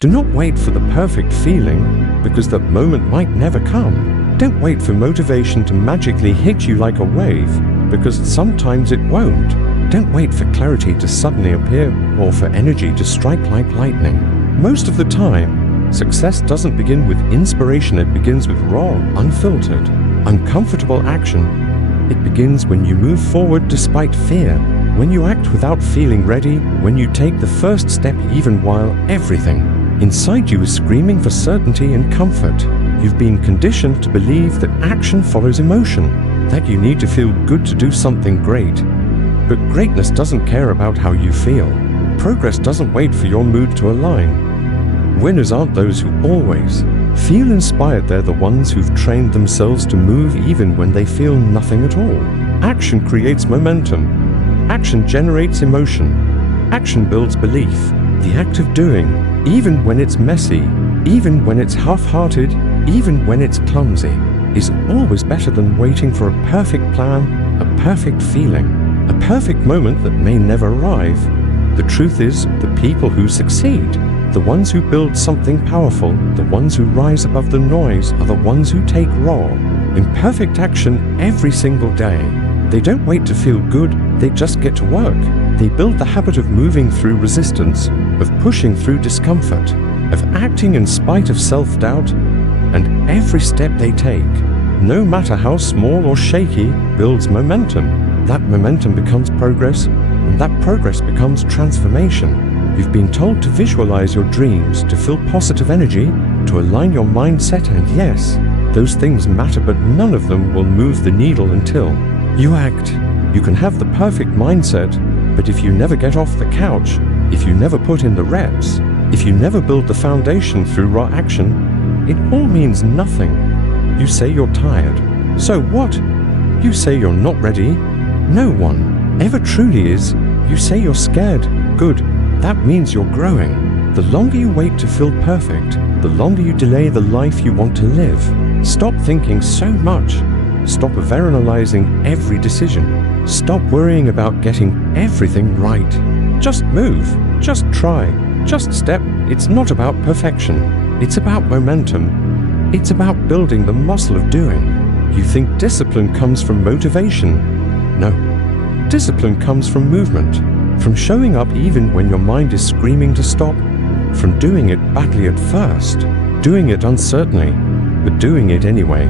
Do not wait for the perfect feeling, because that moment might never come. Don't wait for motivation to magically hit you like a wave, because sometimes it won't. Don't wait for clarity to suddenly appear or for energy to strike like lightning. Most of the time, success doesn't begin with inspiration, it begins with raw, unfiltered, uncomfortable action. It begins when you move forward despite fear, when you act without feeling ready, when you take the first step even while everything inside you is screaming for certainty and comfort. You've been conditioned to believe that action follows emotion, that you need to feel good to do something great. But greatness doesn't care about how you feel. Progress doesn't wait for your mood to align. Winners aren't those who always feel inspired, they're the ones who've trained themselves to move even when they feel nothing at all. Action creates momentum. Action generates emotion. Action builds belief. The act of doing, even when it's messy, even when it's half-hearted, even when it's clumsy, is always better than waiting for a perfect plan, a perfect feeling, a perfect moment that may never arrive. The truth is, the people who succeed, the ones who build something powerful, the ones who rise above the noise, are the ones who take raw, imperfect action every single day. They don't wait to feel good, they just get to work. They build the habit of moving through resistance, of pushing through discomfort, of acting in spite of self-doubt, and every step they take, no matter how small or shaky, builds momentum. That momentum becomes progress, and that progress becomes transformation. You've been told to visualize your dreams, to feel positive energy, to align your mindset, and yes, those things matter, but none of them will move the needle until you act. You can have the perfect mindset, but if you never get off the couch, if you never put in the reps, if you never build the foundation through raw action, it all means nothing. You say you're tired. So what? You say you're not ready. No one ever truly is. You say you're scared. Good. That means you're growing. The longer you wait to feel perfect, the longer you delay the life you want to live. Stop thinking so much. Stop overanalyzing every decision. Stop worrying about getting everything right. Just move. Just try. Just step. It's not about perfection. It's about momentum. It's about building the muscle of doing. You think discipline comes from motivation. No. Discipline comes from movement. From showing up even when your mind is screaming to stop. From doing it badly at first. Doing it uncertainly, but doing it anyway.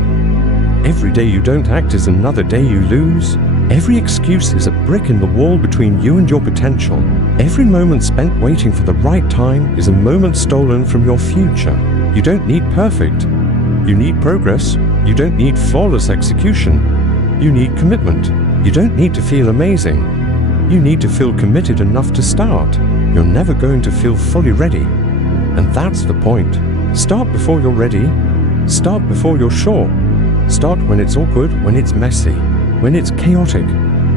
Every day you don't act is another day you lose. Every excuse is a brick in the wall between you and your potential. Every moment spent waiting for the right time is a moment stolen from your future. You don't need perfect. You need progress. You don't need flawless execution. You need commitment. You don't need to feel amazing. You need to feel committed enough to start. You're never going to feel fully ready. And that's the point. Start before you're ready. Start before you're sure. Start when it's awkward, when it's messy, when it's chaotic.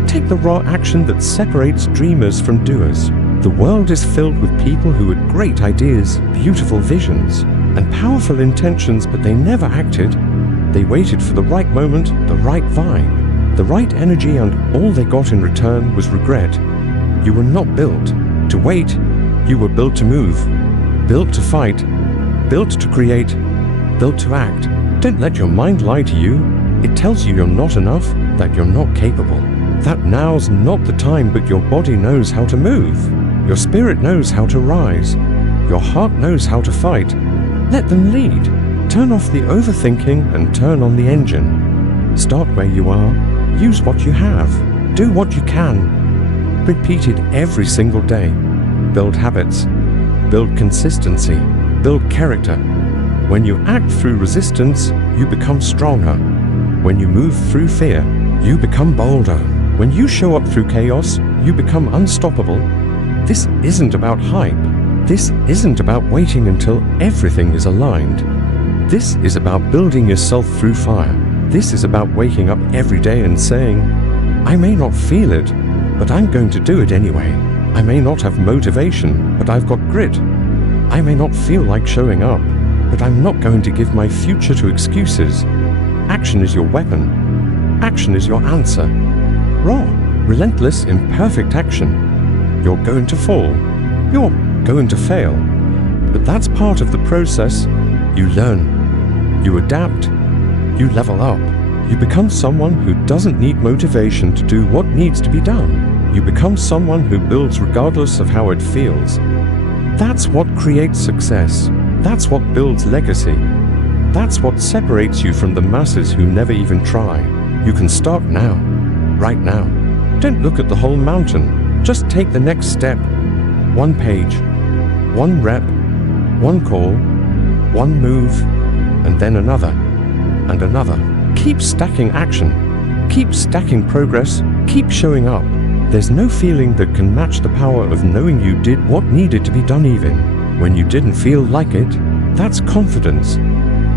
Take the raw action that separates dreamers from doers. The world is filled with people who had great ideas, beautiful visions, and powerful intentions, but they never acted. They waited for the right moment, the right vibe, the right energy, and all they got in return was regret. You were not built to wait. You were built to move, built to fight, built to create, built to act. Don't let your mind lie to you. It tells you you're not enough, that you're not capable, that now's not the time, but your body knows how to move. Your spirit knows how to rise. Your heart knows how to fight. Let them lead. Turn off the overthinking and turn on the engine. Start where you are. Use what you have. Do what you can. Repeat it every single day. Build habits. Build consistency. Build character. When you act through resistance, you become stronger. When you move through fear, you become bolder. When you show up through chaos, you become unstoppable. This isn't about hype. This isn't about waiting until everything is aligned. This is about building yourself through fire. This is about waking up every day and saying, I may not feel it, but I'm going to do it anyway. I may not have motivation, but I've got grit. I may not feel like showing up, but I'm not going to give my future to excuses. Action is your weapon. Action is your answer. Raw, relentless, imperfect action. You're going to fall. You're going to fail. But that's part of the process. You learn, you adapt, you level up. You become someone who doesn't need motivation to do what needs to be done. You become someone who builds regardless of how it feels. That's what creates success. That's what builds legacy. That's what separates you from the masses who never even try. You can start now, right now. Don't look at the whole mountain. Just take the next step. One page, one rep, one call, one move, and then another, and another. Keep stacking action. Keep stacking progress. Keep showing up. There's no feeling that can match the power of knowing you did what needed to be done even when you didn't feel like it. That's confidence.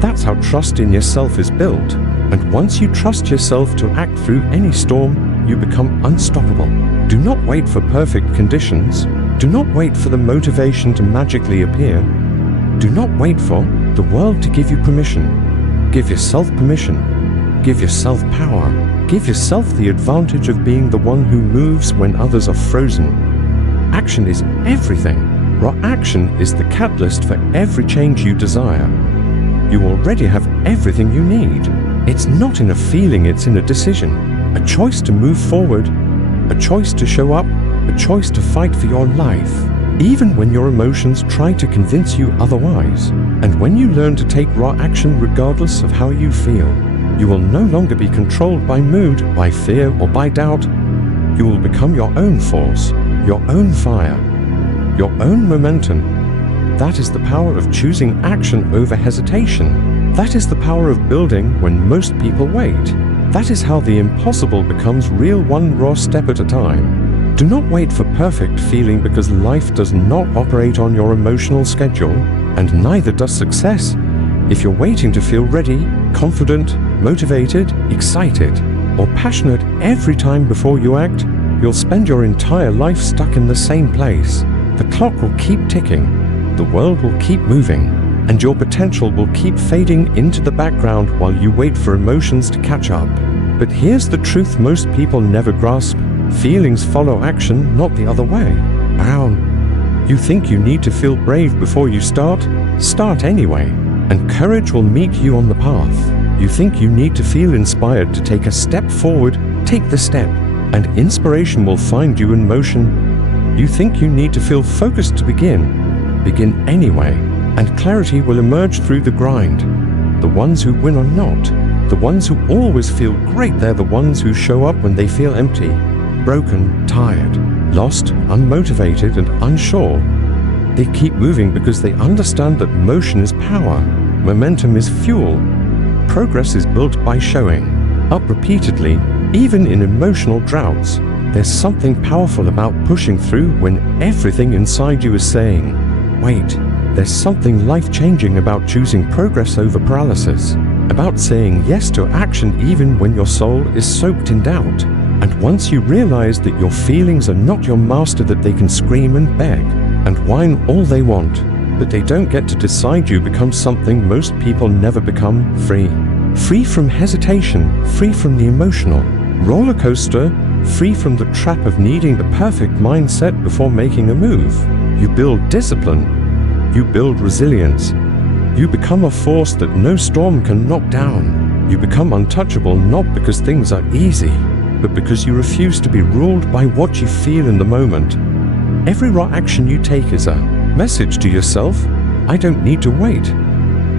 That's how trust in yourself is built. And once you trust yourself to act through any storm, you become unstoppable. Do not wait for perfect conditions. Do not wait for the motivation to magically appear. Do not wait for the world to give you permission. Give yourself permission. Give yourself power. Give yourself the advantage of being the one who moves when others are frozen. Action is everything. Raw action is the catalyst for every change you desire. You already have everything you need. It's not in a feeling, it's in a decision. A choice to move forward, a choice to show up, a choice to fight for your life, even when your emotions try to convince you otherwise. And when you learn to take raw action regardless of how you feel, you will no longer be controlled by mood, by fear, or by doubt. You will become your own force, your own fire, your own momentum. That is the power of choosing action over hesitation. That is the power of building when most people wait. That is how the impossible becomes real, one raw step at a time. Do not wait for perfect feeling, because life does not operate on your emotional schedule, and neither does success. If you're waiting to feel ready, confident, motivated, excited, or passionate every time before you act, you'll spend your entire life stuck in the same place. The clock will keep ticking. The world will keep moving, and your potential will keep fading into the background while you wait for emotions to catch up. But here's the truth most people never grasp. Feelings follow action, not the other way around. You think you need to feel brave before you start? Start anyway, and courage will meet you on the path. You think you need to feel inspired to take a step forward? Take the step, and inspiration will find you in motion. You think you need to feel focused to begin? Begin anyway, and clarity will emerge through the grind. The ones who win are not the ones who always feel great. They're the ones who show up when they feel empty, broken, tired, lost, unmotivated, and unsure. They keep moving because they understand that motion is power, momentum is fuel. Progress is built by showing up repeatedly, even in emotional droughts. There's something powerful about pushing through when everything inside you is saying, wait. There's something life-changing about choosing progress over paralysis, about saying yes to action even when your soul is soaked in doubt. And once you realize that your feelings are not your master, that they can scream and beg and whine all they want, but they don't get to decide, you become something most people never become: free. Free from hesitation, free from the emotional roller coaster, free from the trap of needing the perfect mindset before making a move. You build discipline. You build resilience. You become a force that no storm can knock down. You become untouchable, not because things are easy, but because you refuse to be ruled by what you feel in the moment. Every raw action you take is a message to yourself: I don't need to wait.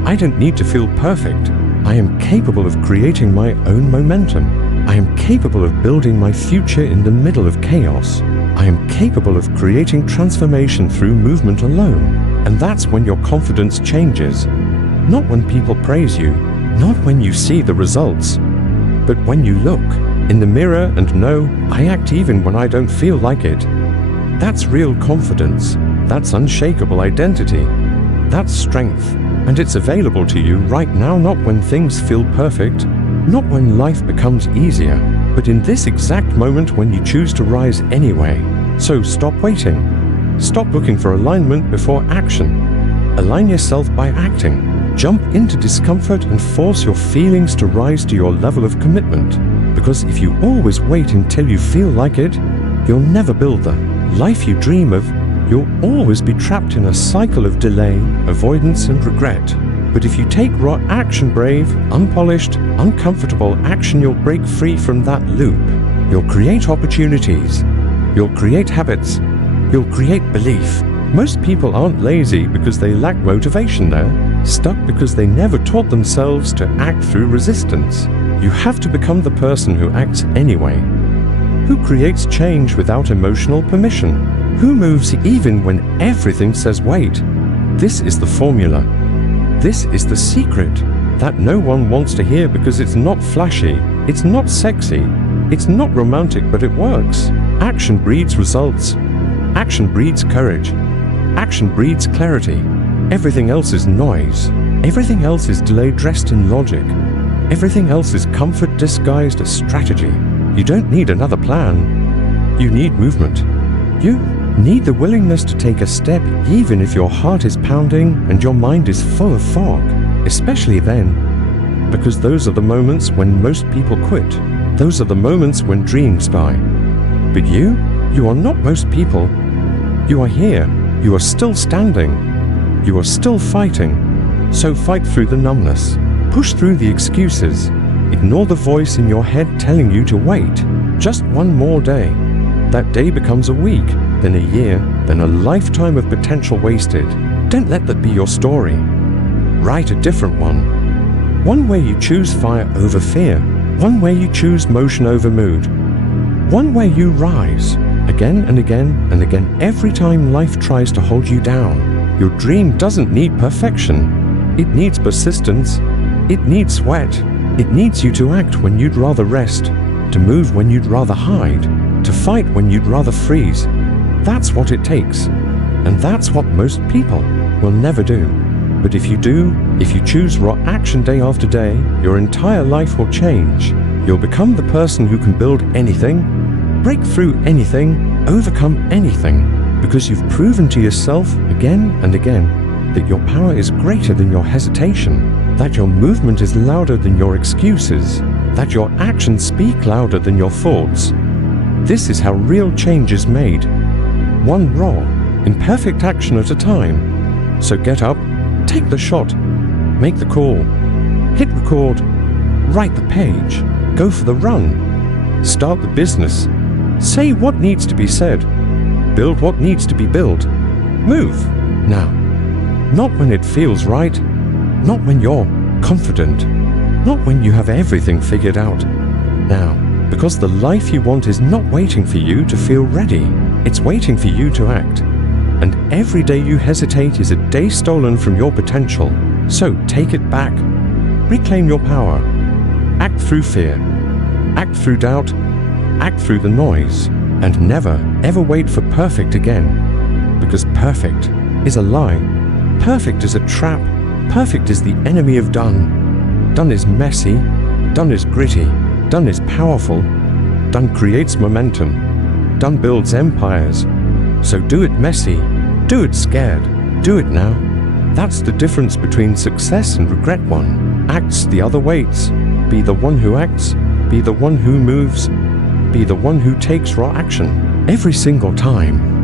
I don't need to feel perfect. I am capable of creating my own momentum. I am capable of building my future in the middle of chaos. I am capable of creating transformation through movement alone. And that's when your confidence changes. Not when people praise you, not when you see the results, but when you look in the mirror and know, I act even when I don't feel like it. That's real confidence. That's unshakable identity. That's strength. And it's available to you right now, not when things feel perfect, not when life becomes easier, but in this exact moment when you choose to rise anyway. So stop waiting. Stop looking for alignment before action. Align yourself by acting. Jump into discomfort and force your feelings to rise to your level of commitment. Because if you always wait until you feel like it, you'll never build the life you dream of. You'll always be trapped in a cycle of delay, avoidance, and regret. But if you take raw action, brave, unpolished, uncomfortable action, you'll break free from that loop. You'll create opportunities. You'll create habits. You'll create belief. Most people aren't lazy because they lack motivation. They're stuck because they never taught themselves to act through resistance. You have to become the person who acts anyway. Who creates change without emotional permission? Who moves even when everything says wait? This is the formula. This is the secret that no one wants to hear because it's not flashy, it's not sexy, it's not romantic, but it works. Action breeds results. Action breeds courage. Action breeds clarity. Everything else is noise. Everything else is delay dressed in logic. Everything else is comfort disguised as strategy. You don't need another plan. You need movement. You need the willingness to take a step even if your heart is pounding and your mind is full of fog. Especially then, because those are the moments when most people quit. Those are the moments when dreams die. But you are not most people. You are here. You are still standing. You are still fighting. So fight through the numbness. Push through the excuses. Ignore the voice in your head telling you to wait. Just one more day. That day becomes a week, then a year, then a lifetime of potential wasted. Don't let that be your story. Write a different one. One where you choose fire over fear. One where you choose motion over mood. One where you rise, again and again and again, every time life tries to hold you down. Your dream doesn't need perfection. It needs persistence. It needs sweat. It needs you to act when you'd rather rest, to move when you'd rather hide, to fight when you'd rather freeze. That's what it takes. And that's what most people will never do. But if you do, if you choose raw action day after day, your entire life will change. You'll become the person who can build anything, break through anything, overcome anything, because you've proven to yourself again and again that your power is greater than your hesitation, that your movement is louder than your excuses, that your actions speak louder than your thoughts. This is how real change is made. One raw, imperfect action at a time. So get up, take the shot, make the call, hit record, write the page, go for the run, start the business, say what needs to be said, build what needs to be built, move now. Not when it feels right, not when you're confident, not when you have everything figured out. Now, because the life you want is not waiting for you to feel ready, it's waiting for you to act. And every day you hesitate is a day stolen from your potential. So take it back. Reclaim your power. Act through fear. Act through doubt. Act through the noise. And never, ever wait for perfect again. Because perfect is a lie. Perfect is a trap. Perfect is the enemy of done. Done is messy. Done is gritty. Done is powerful. Done creates momentum. Done builds empires. So do it messy, do it scared, do it now. That's the difference between success and regret. One acts, the other waits. Be the one who acts, be the one who moves, be the one who takes raw action every single time.